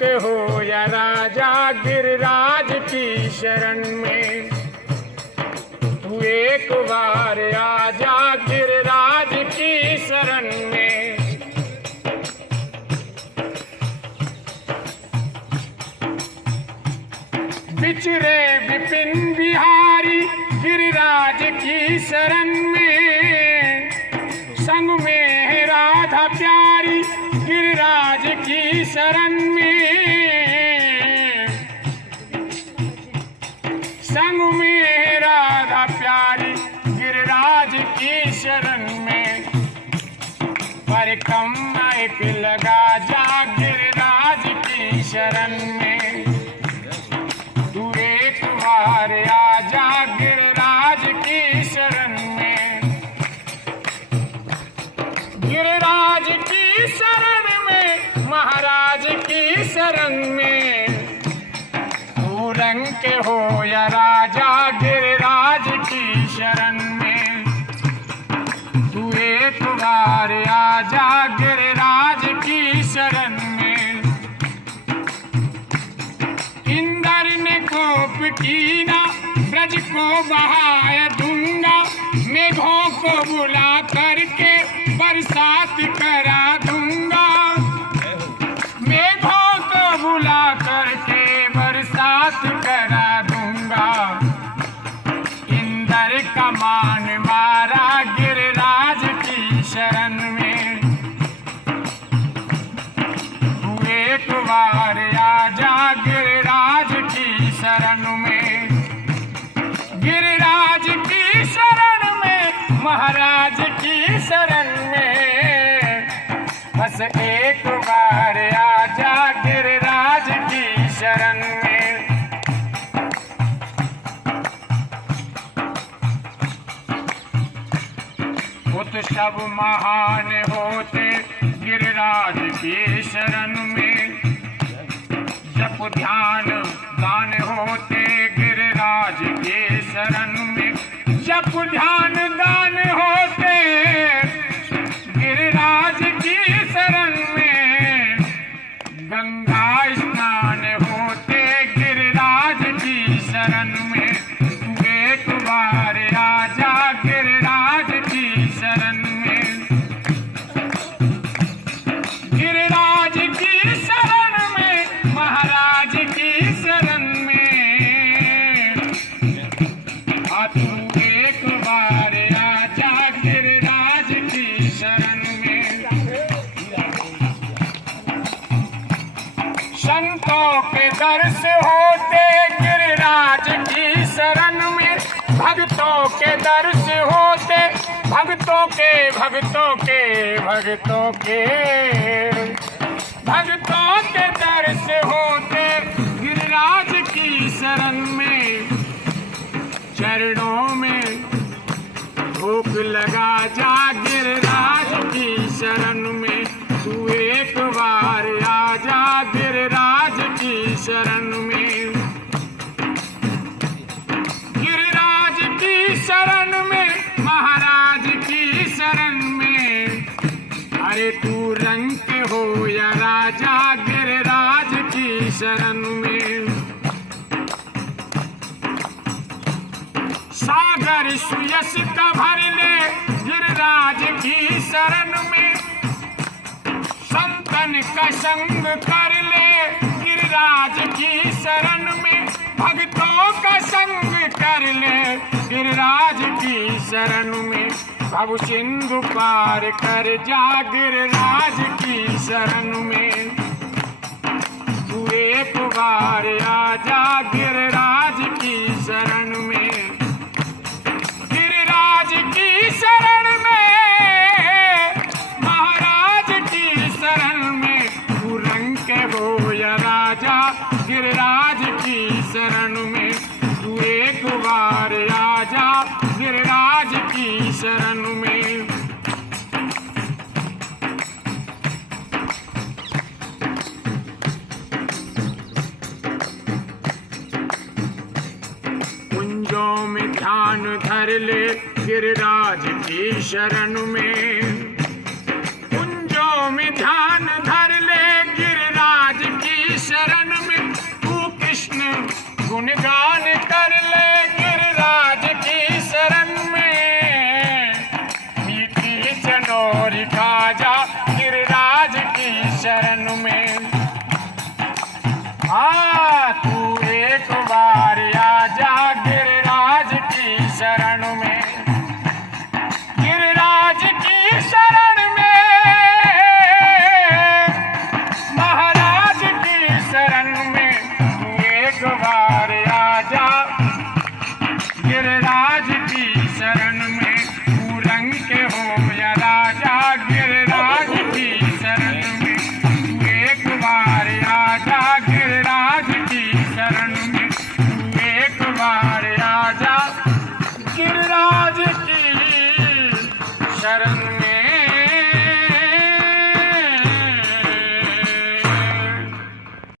रंक हो या राजा गिरिराज की शरण में, तू एक बार आजा गिरिराज की शरण में। बिछड़े विपिन बिहारी गिरिराज की शरण में, संग में है राधा प्यारी गिरिराज की शरण में, संग में है राधा प्यारी गिरिराज की शरण में। परिक्रमा एक लगा जा गिरिराज की शरण में, तू एक बार आजा गिरिराज की शरण में। गिरिराज की शरण में, महाराज की शरण में, तू रंक हो या राजा गिरिराज की शरण में, तू एक बार आजा गिरिराज की शरण में। इंद्र ने कोप कीना ब्रज को बहाया दूंगा, मेघों को बुला करके बरसात करा दूंगा, मेघों को बुला करके बरसात करा दूंगा। इंद्र का मान मारा गिरिराज की शरण में, तू एक बार आजा गिरिराज की शरण में। गिरिराज की शरण में, महाराज की शरण में, बस एक बार आजा गिरिराज की शरण में। पुत सब महान होते गिरिराज की शरण में, जप ध्यान दान होते गिरिराज के शरण में, जप ध्यान दान होते गिरिराज की शरण में, गंगा स्नान होते गिरिराज की शरण में, तू एक बार आजा गिरिराज की शरण में। गिरिराज की शरण में, महाराज की शरण में, तू एक बार आजा गिरिराज की शरण में। संतों के दर्श होते गिरिराज की शरण में, भक्तों के दर्श होते, भक्तों के भक्तों के भक्तों के भक्तों के दर्श होते गिरिराज की शरण में। चरणों में धूप लगा जा गिरिराज की शरण में, तू एक बार आजा गिरिराज की शरण में। गिरिराज की शरण में, महाराज की शरण में, अरे तू रंक हो या राजा गिरिराज की शरण में। सागर सुयस का भर ले गिरिराज की शरण में, संतन का संग कर ले गिरिराज की शरण में, भक्तों का संग कर ले गिरिराज की शरण में। भव सिंधु पार कर जा गिरिराज की शरण में, तू एक बार आजा गिरिराज की शरण में। गिरिराज की शरण में, महाराज की शरण में, तू रंक हो या राजा गिरिराज की शरण में, तू एक बार आजा गिरिराज की शरण में। कुंजों में ध्यान धर ले गिरिराज की शरण में, कुंजों में ध्यान धर ले गिरिराज की शरण मन गुणगान कर ले गिरिराज की शरण में। मीठी चनोरी खा जा गिरिराज की शरण में। हाँ तू एक बार आ जा गिरिराज की शरण में। गिरिराज की शरण में, महाराज की शरण में तू एक बार आ जा गिरिराज की शरण में। तू रंग के हो या राजा गिरिराज की शरण में। तू एक बार आ जा गिरिराज की शरण में। तू एक बार आ जा गिरिराज की शरण में।